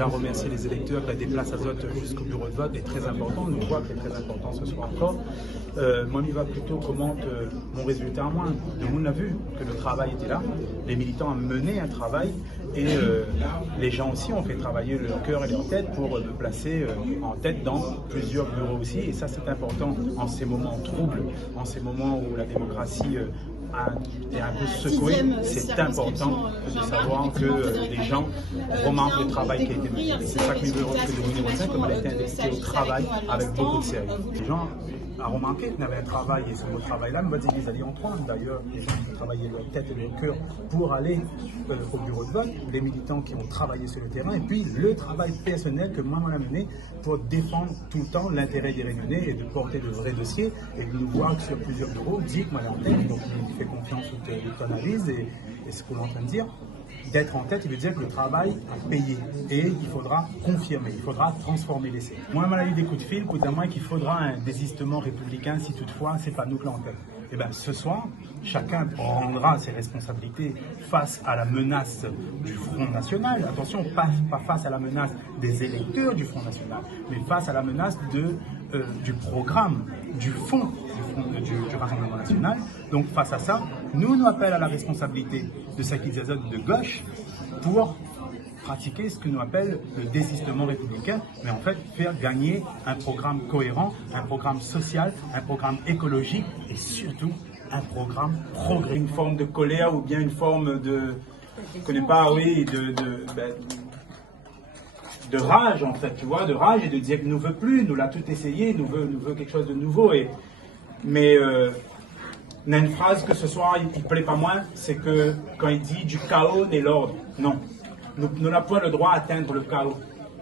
déjà remercier les électeurs qui déplacent Azote jusqu'au bureau de vote est très important. Nous voit que c'est très important ce soir encore. Moi, il va plutôt commente mon résultat à moi. Tout le monde a vu que le travail était là. Les militants ont mené un travail et les gens aussi ont fait travailler leur cœur et leur tête pour me placer en tête dans plusieurs bureaux aussi. Et ça, c'est important en ces moments troubles, en ces moments où la démocratie est un peu secouée. C'est important de savoir que les gens remarquent le travail qui a été mené. Et c'est ça que le numéro 5, comme elle a été investi au travail avec beaucoup de sérieux. Les gens a remarqué qu'il y avait un travail, et ce travail-là me dit les alliés en trois. D'ailleurs, les gens qui ont travaillé leur tête et leur cœur pour aller au bureau de vote, les militants qui ont travaillé sur le terrain, et puis le travail personnel que moi, on a mené pour défendre tout le temps l'intérêt des Réunionnais et de porter de vrais dossiers, et de nous voir sur plusieurs bureaux, dit que moi, en tête, donc il fait confiance au ton analyse, et ce qu'on est en train de dire. D'être en tête, il veut dire que le travail a payé et il faudra confirmer, il faudra transformer l'essai. Moi, on a eu des coups de fil, évidemment qu'il faudra un désistement républicain si toutefois c'est pas nous qui l'en tête. Eh bien, ce soir, chacun prendra ses responsabilités face à la menace du Front National. Attention, pas face à la menace des électeurs du Front National, mais face à la menace du programme, du fond du Rassemblement National. Donc, face à ça, nous appelons à la responsabilité de ceux qui disent de gauche pour pratiquer ce que nous appelle le désistement républicain, mais en fait faire gagner un programme cohérent, un programme social, un programme écologique et surtout un programme progressif. Une forme de colère ou bien une forme de, je connais pas, oui, de rage en fait, tu vois, de rage et de dire qu'il ne veut plus, nous l'a tout essayé, nous veut quelque chose de nouveau. Mais il y a une phrase que ce soir il ne plaît pas moins, c'est que quand il dit du chaos n'est l'ordre, non. Nous n'avons pas le droit d'atteindre le chaos.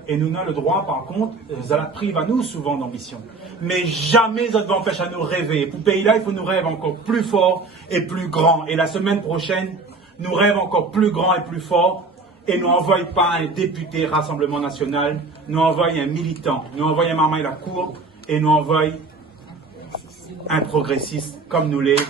Et nous avons le droit, par contre, ça prive à nous souvent d'ambition. Mais jamais ça ne va empêcher à nous rêver. Pour ce pays-là, il faut nous rêver encore plus fort et plus grand. Et la semaine prochaine, nous rêvons encore plus grand et plus fort. Et nous envoyons pas un député Rassemblement National, nous envoyons un militant, nous envoyons un Marmaille la cour et nous envoyons un progressiste comme nous l'est.